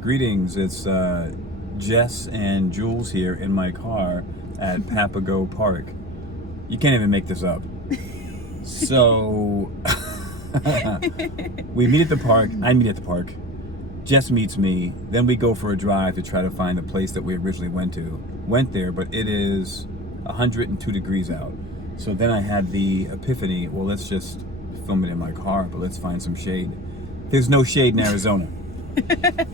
Greetings, it's Jess and Jules here in my car at Papago Park. You can't even make this up. So, we meet at the park, I meet at the park, Jess meets me, then we go for a drive to try to find the place that we originally went there, but it is 102 degrees out. So then I had the epiphany, well, let's just film it in my car, but let's find some shade. There's no shade in Arizona.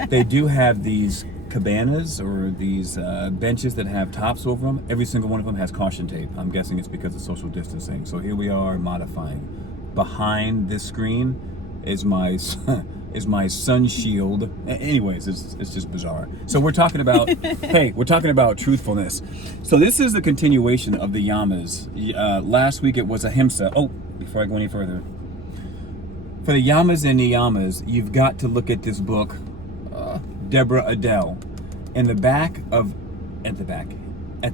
They do have these cabanas or these benches that have tops over them. Every single one of them has caution tape. I'm guessing it's because of social distancing. So here we are modifying. Behind this screen is my sun shield. Anyways, it's just bizarre. So we're talking about we're talking about truthfulness. So this is the continuation of the yamas. Last week it was ahimsa. Oh, before I go any further. For the yamas and niyamas, you've got to look at this book, Deborah Adele. At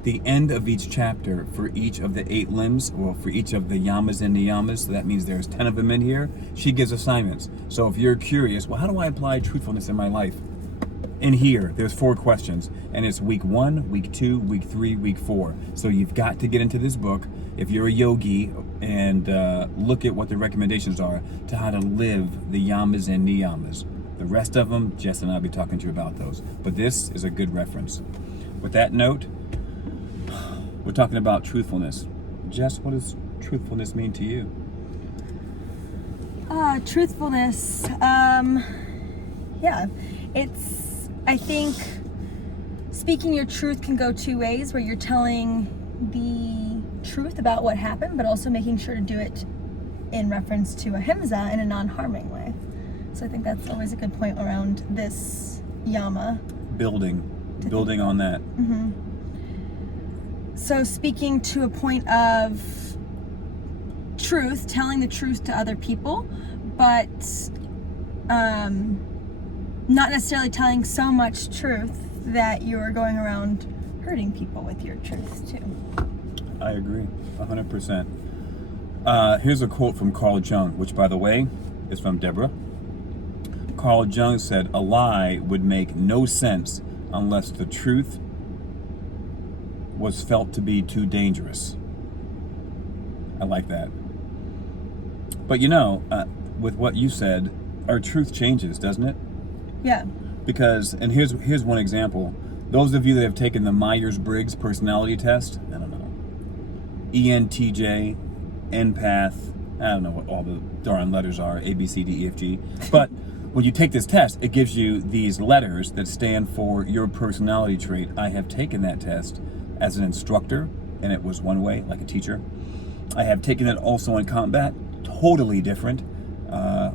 the end of each chapter, for each of the 8 limbs, or for each of the yamas and niyamas, so that means there's 10 of them in here, she gives assignments. So if you're curious, well, how do I apply truthfulness in my life? In here, there's 4 questions, and it's week 1, week 2, week 3, week 4. So you've got to get into this book if you're a yogi and look at what the recommendations are to how to live the yamas and niyamas. The rest of them, Jess and I will be talking to you about those. But this is a good reference. With that note, we're talking about truthfulness. Jess, what does truthfulness mean to you? Truthfulness, it's, I think, speaking your truth can go 2 ways, where you're telling the truth about what happened, but also making sure to do it in reference to ahimsa in a non-harming way. So I think that's always a good point around this yama. Building on that. Mm-hmm. So speaking to a point of truth, telling the truth to other people, but not necessarily telling so much truth that you're going around hurting people with your truth too. I agree, 100%. Here's a quote from Carl Jung, which, by the way, is from Deborah. Carl Jung said, "A lie would make no sense unless the truth was felt to be too dangerous." I like that. But with what you said, our truth changes, doesn't it? Yeah. Because, and here's one example. Those of you that have taken the Myers-Briggs personality test, I don't know, ENTJ, empath, I don't know what all the darn letters are, A, B, C, D, E, F, G. But when you take this test, it gives you these letters that stand for your personality trait. I have taken that test as an instructor, and it was one way, like a teacher. I have taken it also in combat, totally different.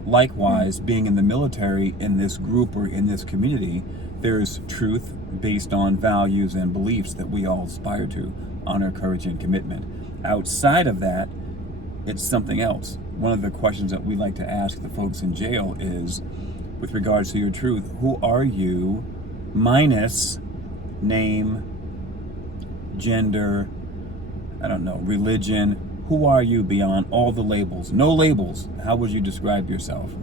Likewise, being in the military, in this group or in this community, there's truth based on values and beliefs that we all aspire to: honor, courage, and commitment. Outside of that, it's something else. One of the questions that we like to ask the folks in jail is, with regards to your truth, who are you minus name, gender, I don't know, religion? Who are you beyond all the labels? No labels. How would you describe yourself?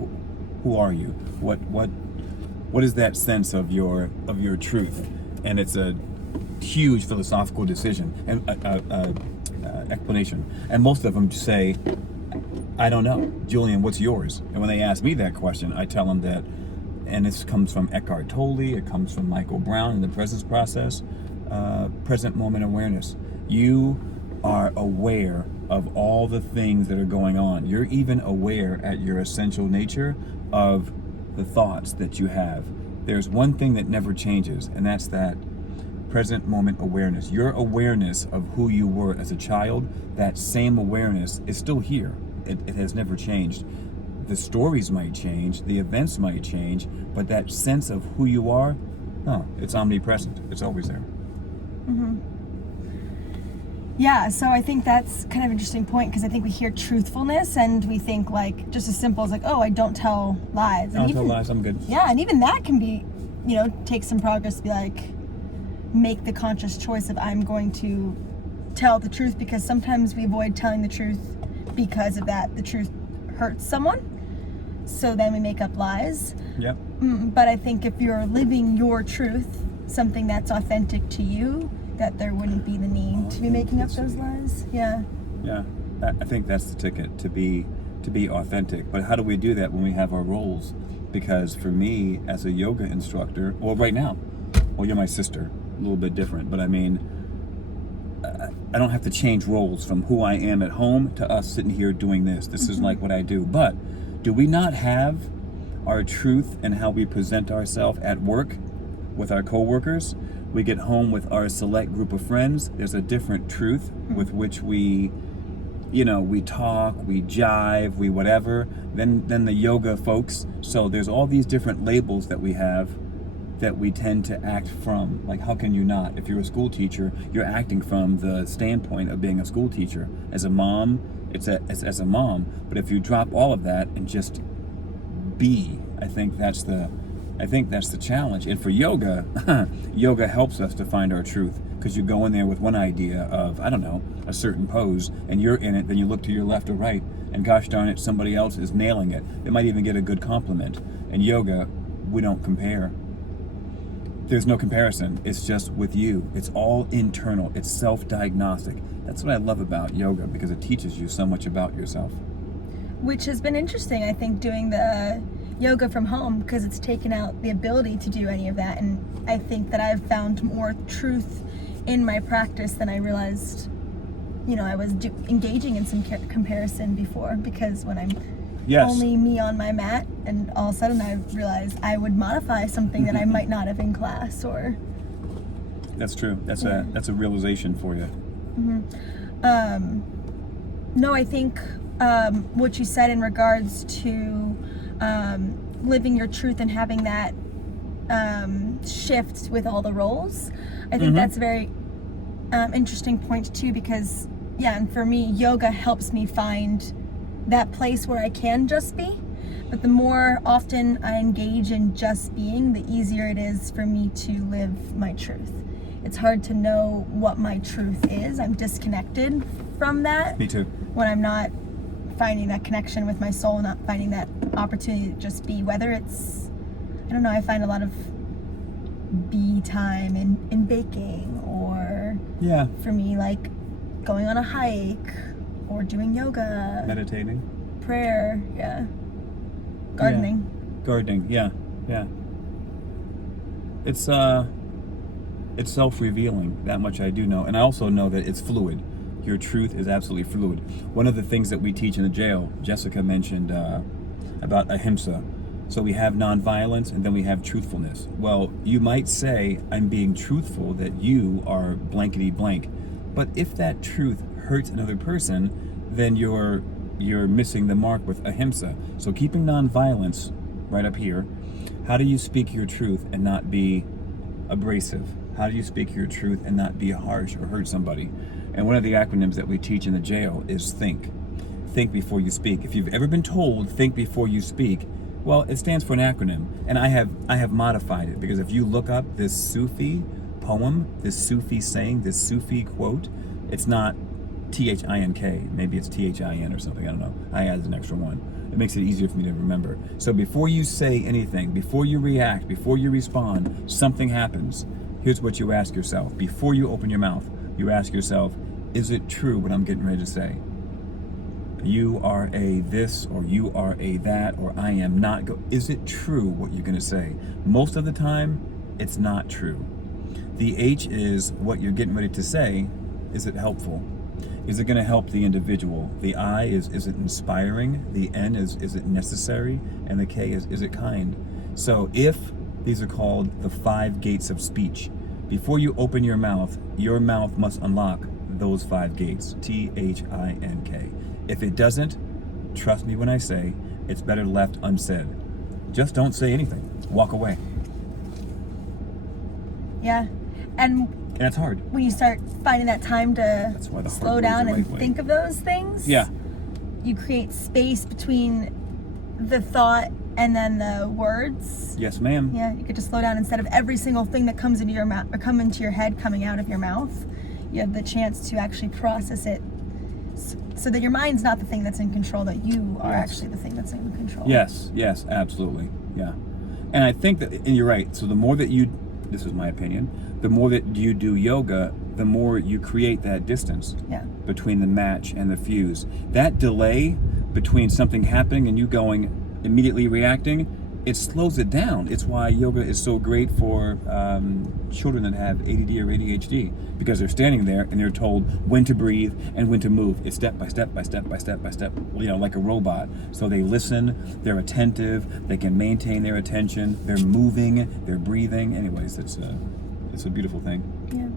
Who are you? What is that sense of your truth? And it's a huge philosophical decision and explanation. And most of them say, I don't know. Julian, what's yours? And when they ask me that question, I tell them that, and this comes from Eckhart Tolle, it comes from Michael Brown in the Presence Process, present moment awareness. You are aware of all the things that are going on. You're even aware at your essential nature of the thoughts that you have. There's one thing that never changes, and that's that present moment awareness. Your awareness of who you were as a child, that same awareness is still here. It has never changed. The stories might change, the events might change, but that sense of who you are, it's omnipresent. It's always there. Mm-hmm. Yeah, so I think that's kind of an interesting point, because I think we hear truthfulness and we think like just as simple as like, oh, I don't tell lies. I don't tell lies, I'm good. Yeah, and even that can be, take some progress to be like, make the conscious choice of I'm going to tell the truth, because sometimes we avoid telling the truth because of that. The truth hurts someone. so then we make up lies. Yep. But I think if you're living your truth, something that's authentic to you, that there wouldn't be the need to be making up those lies. Yeah. Yeah. I think that's the ticket, to be authentic. But how do we do that when we have our roles? Because for me, as a yoga instructor, well, right now, well, you're my sister, a little bit different, but I mean, I don't have to change roles from who I am at home to us sitting here doing this. This is like what I do. But do we not have our truth and how we present ourselves at work with our coworkers? We get home with our select group of friends. There's a different truth with which we talk, we jive, we whatever. Then the yoga folks. So there's all these different labels that we have that we tend to act from. Like, how can you not? If you're a school teacher, you're acting from the standpoint of being a school teacher. As a mom, it's as a mom. But if you drop all of that and just be, I think that's the challenge. And for yoga, yoga helps us to find our truth, because you go in there with one idea of, I don't know, a certain pose, and you're in it, then you look to your left or right, and gosh darn it, somebody else is nailing it. They might even get a good compliment. In yoga, we don't compare. There's no comparison. It's just with you. It's all internal. It's self-diagnostic. That's what I love about yoga, because it teaches you so much about yourself. Which has been interesting, I think, doing the yoga from home, because it's taken out the ability to do any of that. And I think that I've found more truth in my practice than I realized, I was engaging in some comparison before, because when I'm only me on my mat, and all of a sudden I realized I would modify something that I might not have in class, or... That's true. That's a realization for you. No, I think what you said in regards to living your truth and having that shift with all the roles, I think that's a very interesting point too, because and for me, yoga helps me find that place where I can just be. But the more often I engage in just being, the easier it is for me to live my truth. It's hard to know what my truth is. I'm disconnected from that. Me too. When I'm not finding that connection with my soul, not finding that opportunity to just be, whether it's, I don't know, I find a lot of be time in baking, or for me, like going on a hike, or doing yoga, meditating, prayer, gardening. Gardening, yeah. It's self-revealing, that much I do know. And I also know that it's fluid. Your truth is absolutely fluid. One of the things that we teach in the jail, Jessica mentioned about ahimsa. So we have nonviolence, and then we have truthfulness. Well, you might say, I'm being truthful that you are blankety blank. But if that truth hurts another person, then you're missing the mark with ahimsa. So keeping nonviolence right up here, how do you speak your truth and not be abrasive? How do you speak your truth and not be harsh or hurt somebody? And one of the acronyms that we teach in the jail is think. Think before you speak. If you've ever been told think before you speak, well, it stands for an acronym. And I have modified it, because if you look up this Sufi poem, this Sufi saying, this Sufi quote, it's not T-H-I-N-K. Maybe it's T-H-I-N or something. I don't know. I added an extra one. It makes it easier for me to remember. So before you say anything, before you react, before you respond, something happens. Here's what you ask yourself. Before you open your mouth, you ask yourself, is it true what I'm getting ready to say? You are a this, or you are a that, or I am not. Is it true what you're going to say? Most of the time, it's not true. The H is what you're getting ready to say. Is it helpful? Is it going to help the individual? The I is it inspiring? The N is it necessary? And the K is it kind? So if these are called the 5 gates of speech, before you open your mouth must unlock those 5 gates. T-H-I-N-K. If it doesn't, trust me when I say, it's better left unsaid. Just don't say anything. Walk away. Yeah. And it's hard. When you start finding that time to slow down and think of those things, you create space between the thought and then the words. Yes, ma'am. Yeah, you get to slow down. Instead of every single thing that comes into your mouth or come into your head coming out of your mouth, you have the chance to actually process it so that your mind's not the thing that's in control, that you are Yes. actually the thing that's in control. Yes, absolutely. Yeah. And I think that, and you're right. So the more that this is my opinion, the more that you do yoga, the more you create that distance Yeah. between the match and the fuse. That delay between something happening and you going immediately reacting, it slows it down. It's why yoga is so great for children that have ADD or ADHD, because they're standing there and they're told when to breathe and when to move. It's step by step by step by step by step, like a robot. So they listen, they're attentive, they can maintain their attention, they're moving, they're breathing. Anyways, it's a beautiful thing. Yeah.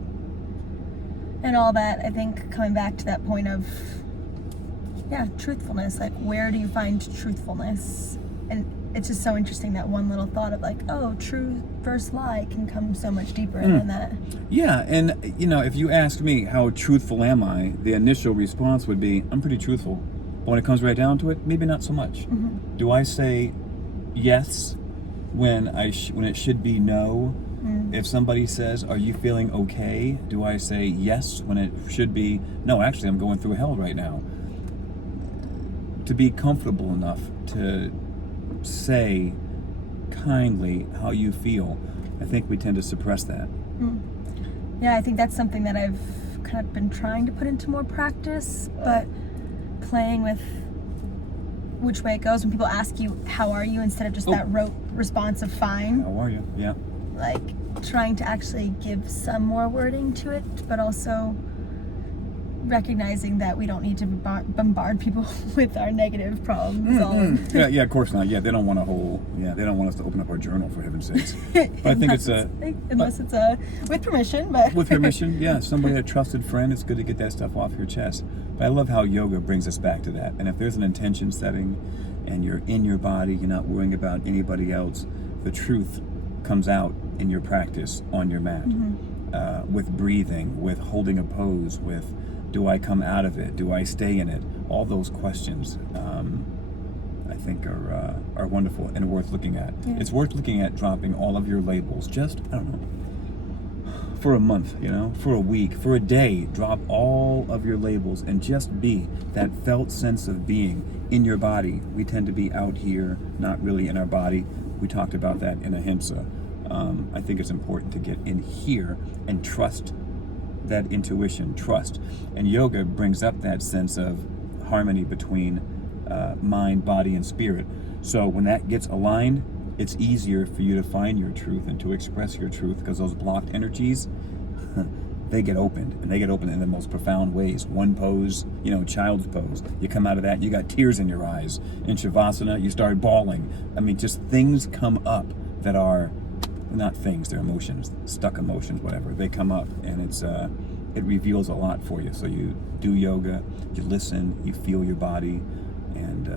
And all that, I think, coming back to that point of, truthfulness. Like, where do you find truthfulness? And it's just so interesting, that one little thought of like, oh, truth versus lie can come so much deeper than that. Yeah, and if you ask me how truthful am I, the initial response would be, I'm pretty truthful. But when it comes right down to it, maybe not so much. Mm-hmm. Do I say yes when it should be no? If somebody says, are you feeling okay? Do I say yes when it should be, no, actually I'm going through hell right now? To be comfortable enough to say kindly how you feel, I think we tend to suppress that. Yeah, I think that's something that I've kind of been trying to put into more practice, but playing with which way it goes when people ask you, how are you, instead of just that rote response of fine. How are you? Yeah. Like, trying to actually give some more wording to it, but also recognizing that we don't need to bombard people with our negative problems. Yeah, of course not. Yeah, they don't want they don't want us to open up our journal, for heaven's sakes. But I think unless it's with permission, but with permission, yeah, somebody, a trusted friend, it's good to get that stuff off your chest. But I love how yoga brings us back to that. And if there's an intention setting and you're in your body, you're not worrying about anybody else, the truth comes out in your practice on your mat. With breathing, with holding a pose, with do I come out of it? Do I stay in it? All those questions, I think, are wonderful and worth looking at. Yeah. It's worth looking at dropping all of your labels. Just, I don't know, for a month, for a week, for a day. Drop all of your labels and just be that felt sense of being in your body. We tend to be out here, not really in our body. We talked about that in Ahimsa. I think it's important to get in here and trust that intuition, trust. And yoga brings up that sense of harmony between mind, body, and spirit. So when that gets aligned, it's easier for you to find your truth and to express your truth, because those blocked energies, they get opened, and they get opened in the most profound ways. One pose, child's pose, you come out of that, you got tears in your eyes. In Shavasana, you start bawling. I mean, just things come up that are not things, they're emotions, stuck emotions, whatever. They come up, and it reveals a lot for you. So you do yoga, you listen, you feel your body, and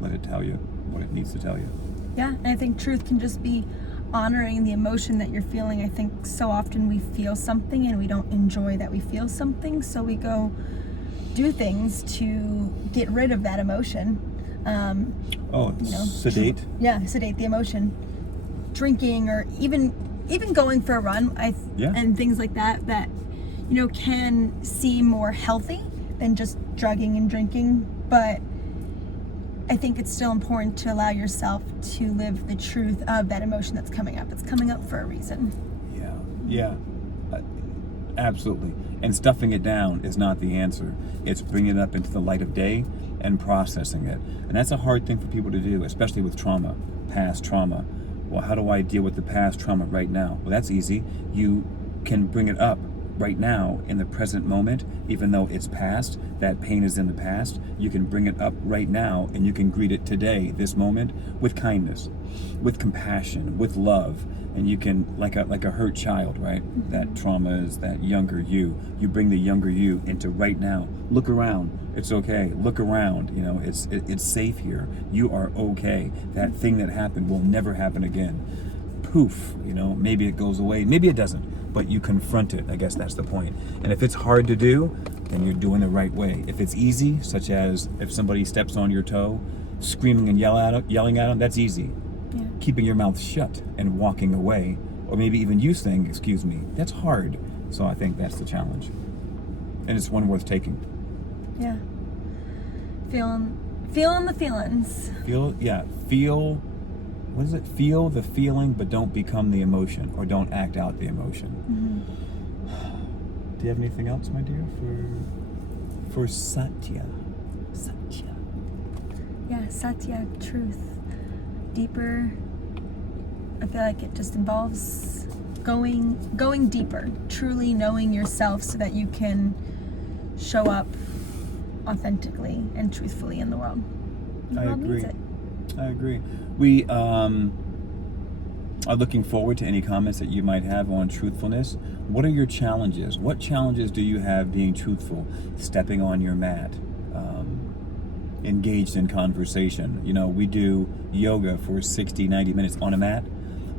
let it tell you what it needs to tell you. Yeah, and I think truth can just be honoring the emotion that you're feeling. I think so often we feel something and we don't enjoy that we feel something, so we go do things to get rid of that emotion. Sedate. Sedate the emotion. Drinking, or even going for a run, and things like that can seem more healthy than just drugging and drinking. But I think it's still important to allow yourself to live the truth of that emotion that's coming up. It's coming up for a reason. Yeah, absolutely. And stuffing it down is not the answer. It's bringing it up into the light of day and processing it. And that's a hard thing for people to do, especially with trauma, past trauma. Well, how do I deal with the past trauma right now? Well, that's easy. You can bring it up right now in the present moment, even though it's past. That pain is in the past. You can bring it up right now, and you can greet it today, this moment, with kindness, with compassion, with love. And you can, like a hurt child, right? Mm-hmm. That trauma is that younger you. You bring the younger you into right now. Look around. It's okay. Look around. It's safe here. You are okay. That thing that happened will never happen again. Poof. Maybe it goes away. Maybe it doesn't. But you confront it. I guess that's the point. And if it's hard to do, then you're doing it right way. If it's easy, such as if somebody steps on your toe, screaming and yelling at them, that's easy. Yeah. Keeping your mouth shut and walking away, or maybe even you saying, excuse me, that's hard. So I think that's the challenge. And it's one worth taking. Yeah. Feeling the feelings. Feel, what is it? Feel the feeling, but don't become the emotion, or don't act out the emotion. Do you have anything else, my dear, for Satya? Satya. Yeah, Satya, truth. Deeper. I feel like it just involves going deeper, truly knowing yourself so that you can show up authentically and truthfully in the world. The world needs it. I agree. We are looking forward to any comments that you might have on truthfulness. What are your challenges? What challenges do you have being truthful, stepping on your mat, engaged in conversation? You know, we do yoga for 60, 90 minutes on a mat,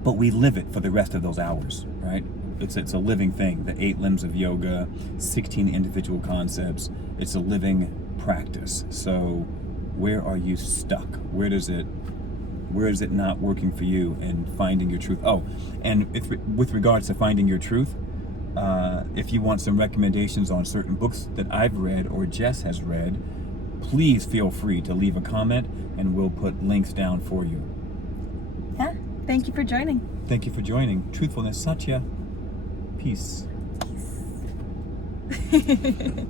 but we live it for the rest of those hours, right? It's a living thing. The 8 limbs of yoga, 16 individual concepts. It's a living practice. So where are you stuck? Where is it not working for you in finding your truth? Oh, and with regards to finding your truth, if you want some recommendations on certain books that I've read or Jess has read, please feel free to leave a comment and we'll put links down for you. Yeah. Thank you for joining. Thank you for joining. Truthfulness, Satya. Peace. Peace.